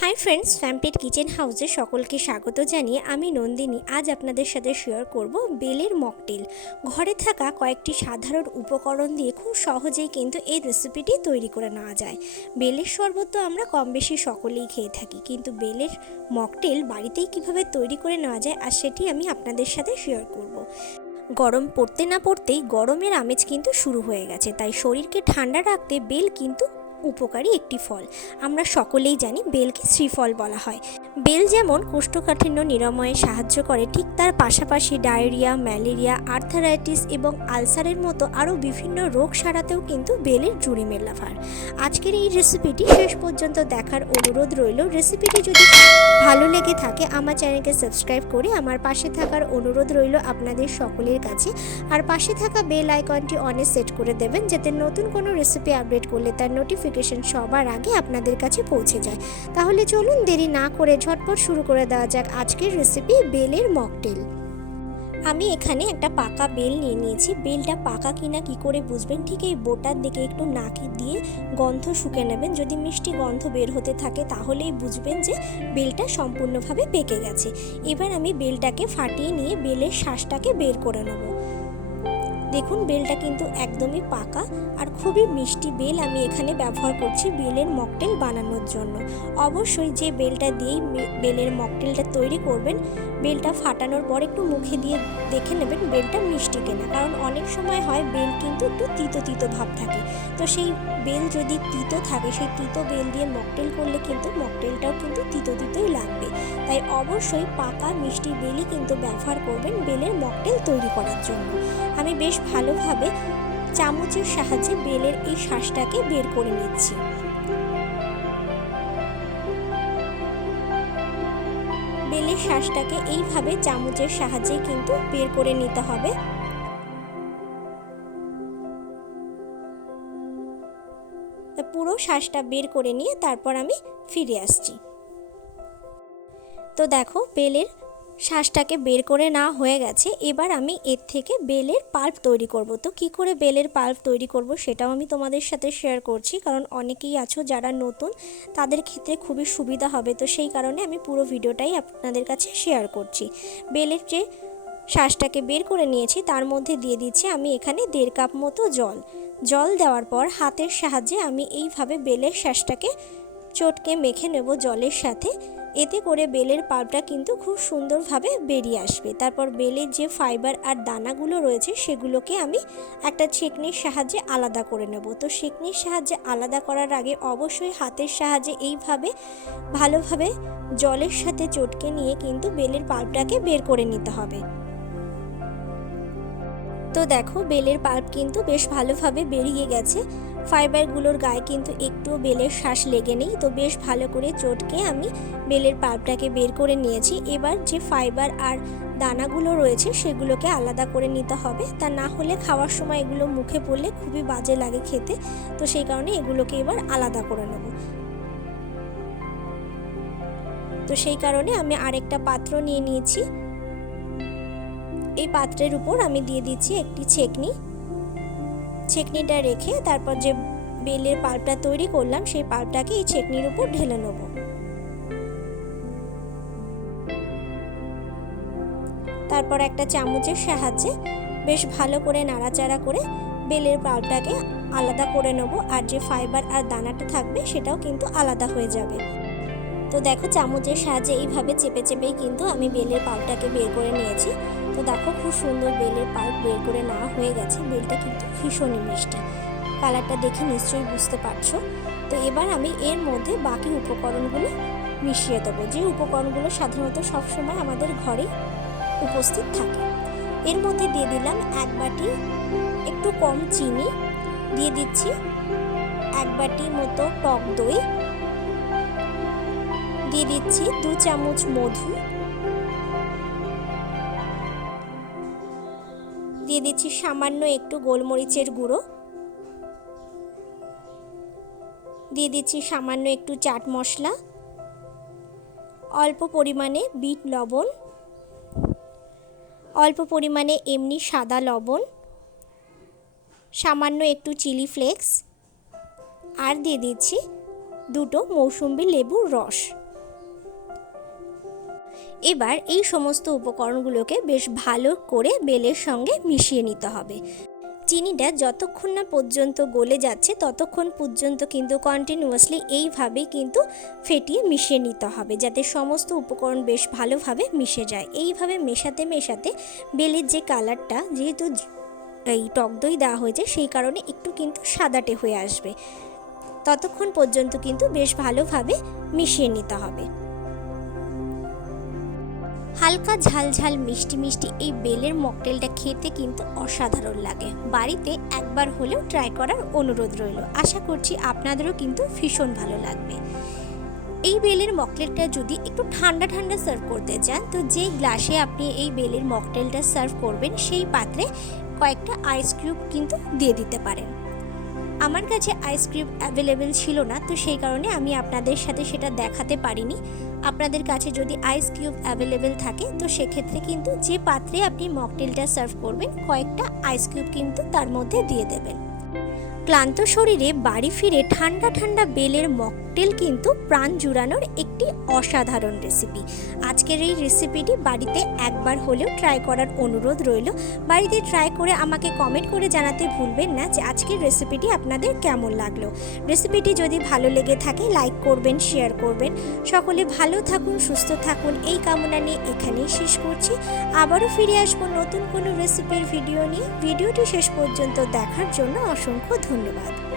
Hi friends ফ্যাম্পেট kitchen হাউসে সকলকে স্বাগত জানিয়ে আমি নন্দিনী। আজ আপনাদের সাথে শেয়ার করব বেলের মকটেল। ঘরে থাকা কয়েকটি সাধারণ উপকরণ দিয়ে খুব সহজেই কিন্তু এই রেসিপিটি তৈরি করে নেওয়া যায়। বেলের শরবত তো আমরা কম বেশি সকলেই খেয়ে থাকি, কিন্তু বেলের মকটেল বাড়িতেই কীভাবে তৈরি করে নেওয়া যায় আর সেটি আমি আপনাদের সাথে শেয়ার করব। গরম পড়তে না পড়তেই গরমের আমেজ কিন্তু শুরু হয়ে গেছে, তাই শরীরকে ঠান্ডা রাখতে বেল কিন্তু উপকারী একটি ফল। আমরা সকলেই জানি বেলকে শ্রীফল বলা হয়। বেল যেমন কোষ্ঠকাঠিন্য নিরাময়ে সাহায্য করে, ঠিক তার পাশাপাশি ডায়রিয়া, ম্যালেরিয়া, আর্থারাইটিস এবং আলসারের মতো আরও বিভিন্ন রোগ সারাতেও কিন্তু বেলের জুড়ি মেলাভার আজকের এই রেসিপিটি শেষ পর্যন্ত দেখার অনুরোধ রইল। রেসিপিটি যদি ভালো লেগে থাকে, আমার চ্যানেলকে সাবস্ক্রাইব করে আমার পাশে থাকার অনুরোধ রইল আপনাদের সকলের কাছে। আর পাশে থাকা বেল আইকনটি অনে সেট করে দেবেন, যাতে নতুন কোনো রেসিপি আপডেট করলে তার নোটিফিকেশন সবার আগে আপনাদের কাছে পৌঁছে যায়। তাহলে চলুন দেরি না করে ঝটপট শুরু করে দেওয়া যাক আজকের রেসিপি বেলের মকটেল আমি এখানে একটা পাকা বেল নিয়ে নিয়েছি। বেলটা পাকা কিনা কি করে বুঝবেন? ঠিক এই বোটার দিকে একটু নাকি দিয়ে গন্ধ শুকে নেবেন। যদি মিষ্টি গন্ধ বের হতে থাকে তাহলেই বুঝবেন যে বেলটা সম্পূর্ণভাবে পেকে গেছে। এবার আমি বেলটাকে ফাটিয়ে নিয়ে বেলের শ্বাসটাকে বের করে নেব। দেখুন, বেলটা কিন্তু একদমই পাকা আর খুবই মিষ্টি বেল আমি এখানে ব্যবহার করছি বেলের মকটেল বানানোর জন্য। অবশ্যই যে বেলটা দিয়েই বেলের মকটেলটা তৈরি করবেন, বেলটা ফাটানোর পর একটু মুখে দিয়ে দেখে নেবেন বেলটা মিষ্টি কেনা। কারণ অনেক সময় হয় বেল কিন্তু একটু তিতো তিতো ভাব থাকে। তো সেই বেল যদি তিতো থাকে, সেই তিতো বেল দিয়ে মকটেল করলে কিন্তু মকটেলটাও কিন্তু তিতো তিতোই লাগবে। তাই অবশ্যই পাকা মিষ্টি বেলই কিন্তু ব্যবহার করবেন বেলের মকটেল তৈরি করার জন্য। আমি বেশ ভালোভাবে চামচের সাহায্যে বেলের এই শ্বাসটাকে বের করে নিচ্ছি। বেলের শ্বাসটাকে এইভাবে চামচের সাহায্যে কিন্তু বের করে নিতে হবে। পুরো শ্বাসটা বের করে নিয়ে তারপর আমি ফিরে আসছি। তো দেখো, বেলের শ্বাসটাকে বের করে না হয়ে গেছে, এবার আমি এর থেকে বেলের পাল্প তৈরি করব। তো কি করে বেলের পাল্প তৈরি করব সেটাও আমি তোমাদের সাথে শেয়ার করছি, কারণ অনেকেই আছো যারা নতুন, তাদের ক্ষেত্রে খুবই সুবিধা হবে। তো সেই কারণে আমি পুরো ভিডিওটাই আপনাদের কাছে শেয়ার করছি। বেলের যে শ্বাসটাকে বের করে নিয়েছি, তার মধ্যে দিয়ে দিচ্ছি আমি এখানে দেড় কাপ মতো জল। জল দেওয়ার পর হাতের সাহায্যে আমি এইভাবে বেলের শ্বাসটাকে চটকে মেখে নেব জলের সাথে। এতে করে বেলের পাল্পটা কিন্তু খুব সুন্দরভাবে বেরিয়ে আসবে। তারপর বেলের যে ফাইবার আর দানাগুলো রয়েছে সেগুলোকে আমি একটা ছেকনির সাহায্যে আলাদা করে নেব। তো ছেকনির সাহায্যে আলাদা করার আগে অবশ্যই হাতের সাহায্যে এইভাবে ভালোভাবে জলের সাথে চটকে নিয়ে কিন্তু বেলের পাল্পটাকে বের করে নিতে হবে। তো দেখো, বেলের পাল্প কিন্তু বেশ ভালোভাবে বেরিয়ে গেছে। ফাইবারগুলোর গায়ে কিন্তু একটু বেলের শ্বাস লেগে নেই। তো বেশ ভালো করে চটকে আমি বেলের পাল্পটাকে বের করে নিয়েছি। এবার যে ফাইবার আর দানাগুলো রয়েছে, সেগুলোকে আলাদা করে নিতে হবে। তা না হলে খাওয়ার সময় এগুলো মুখে পড়লে খুবই বাজে লাগে খেতে। তো সেই কারণে এগুলোকে এবার আলাদা করে নেব। তো সেই কারণে আমি আরেকটা পাত্র নিয়ে নিয়েছি। এই পাত্রের উপর আমি দিয়ে দিচ্ছি একটি ছেকনি। ছেকনিটা রেখে তারপর যে বেলের পাল্পটা তৈরি করলাম, সেই পাল্পটাকে এই ছেকনির উপর ঢেলে নেব। তারপর একটা চামচের সাহায্যে বেশ ভালো করে নাড়াচাড়া করে বেলের পাল্পটাকে আলাদা করে নেব, আর যে ফাইবার আর দানাটা থাকবে, সেটাও কিন্তু আলাদা হয়ে যাবে। তো দেখো চামচের সাহায্যে এইভাবে চেপে চেপেই কিন্তু আমি বেলের পাল্পটাকে বের করে নিয়েছি। তো দেখো খুব সুন্দর বেলের পাল্প বের করে নেওয়া হয়ে গেছে। বেলটা কিন্তু ভীষণই মিষ্টি। কালারটা দেখে নিশ্চয়ই বুঝতে পারছ। তো এবার আমি এর মধ্যে বাকি উপকরণগুলো মিশিয়ে দেবো। যে উপকরণগুলো সাধারণত সবসময় আমাদের ঘরে উপস্থিত থাকে। এর মধ্যে দিয়ে দিলাম এক বাটি একটু কম চিনি। দিয়ে দিচ্ছি এক বাটি মতো টক দই। দিয়ে দিচ্ছি দু চামচ মধু। দিয়ে দিচ্ছি সামান্য একটু গোলমরিচের গুঁড়ো। দিয়ে দিচ্ছি সামান্য একটু চাট মশলা। অল্প পরিমাণে বিট লবণ। অল্প পরিমাণে এমনি সাদা লবণ। সামান্য একটু চিলি ফ্লেক্স। আর দিয়ে দিচ্ছি দুটো মৌসুম্বি লেবুর রস। এবার এই সমস্ত উপকরণগুলোকে বেশ ভালো করে বেলের সঙ্গে মিশিয়ে নিতে হবে। চিনিটা যতক্ষণ না পর্যন্ত গলে যাচ্ছে, ততক্ষণ পর্যন্ত কিন্তু কন্টিনিউয়াসলি এইভাবেই কিন্তু ফেটিয়ে মিশিয়ে নিতে হবে, যাতে সমস্ত উপকরণ বেশ ভালোভাবে মিশে যায়। এইভাবে মেশাতে মেশাতে বেলের যে কালারটা, যেহেতু এই টক দই দেওয়া হয়েছে, সেই কারণে একটু কিন্তু সাদাটে হয়ে আসবে। ততক্ষণ পর্যন্ত কিন্তু বেশ ভালোভাবে মিশিয়ে নিতে হবে। হালকা ঝাল ঝাল মিষ্টি মিষ্টি এই বেলের মকটেলটা খেতে কিন্তু অসাধারণ লাগে। বাড়িতে একবার হলেও ট্রাই করার অনুরোধ রইল। আশা করছি আপনাদেরও কিন্তু ভীষণ ভালো লাগবে। এই বেলের মকটেলটা যদি একটু ঠান্ডা ঠান্ডা সার্ভ করতে চান, তো যে গ্লাসে আপনি এই বেলের মকটেলটা সার্ভ করবেন, সেই পাত্রে কয়েকটা আইস কিউব কিন্তু দিয়ে দিতে পারেন। আমার কাছে আইসক্রিম অ্যাভেলেবেল ছিল না, তো সেই কারণে আমি আপনাদের সাথে সেটা দেখাতে পারিনি। আপনাদের কাছে যদি আইস কিউব অ্যাভেলেবেল থাকে, তো সেক্ষেত্রে কিন্তু যে পাত্রে আপনি মকটেলটা সার্ভ করবেন, কয়েকটা আইস কিউব কিন্তু তার মধ্যে দিয়ে দেবেন। ক্লান্ত শরীরে বাড়ি ফিরে ঠান্ডা ঠান্ডা বেলের মকটেল কিন্তু প্রাণ জুড়ানোর একটি অসাধারণ রেসিপি আজকের এই রেসিপিটি বাড়িতে একবার হলেও ট্রাই করার অনুরোধ রইল। বাড়িতে ট্রাই করে আমাকে কমেন্ট করে জানাতে ভুলবেন না যে আজকের রেসিপিটি আপনাদের কেমন লাগল। রেসিপিটি যদি ভালো লেগে থাকে লাইক করবেন শেয়ার করবেন। সকলে ভালো থাকুন, সুস্থ থাকুন, এই কামনা নিয়ে এখানেই শেষ করছি। আবারও ফিরে আসব নতুন কোনো রেসিপির ভিডিও নিয়ে। ভিডিওটি শেষ পর্যন্ত দেখার জন্য অসংখ্য ধন্যবাদ।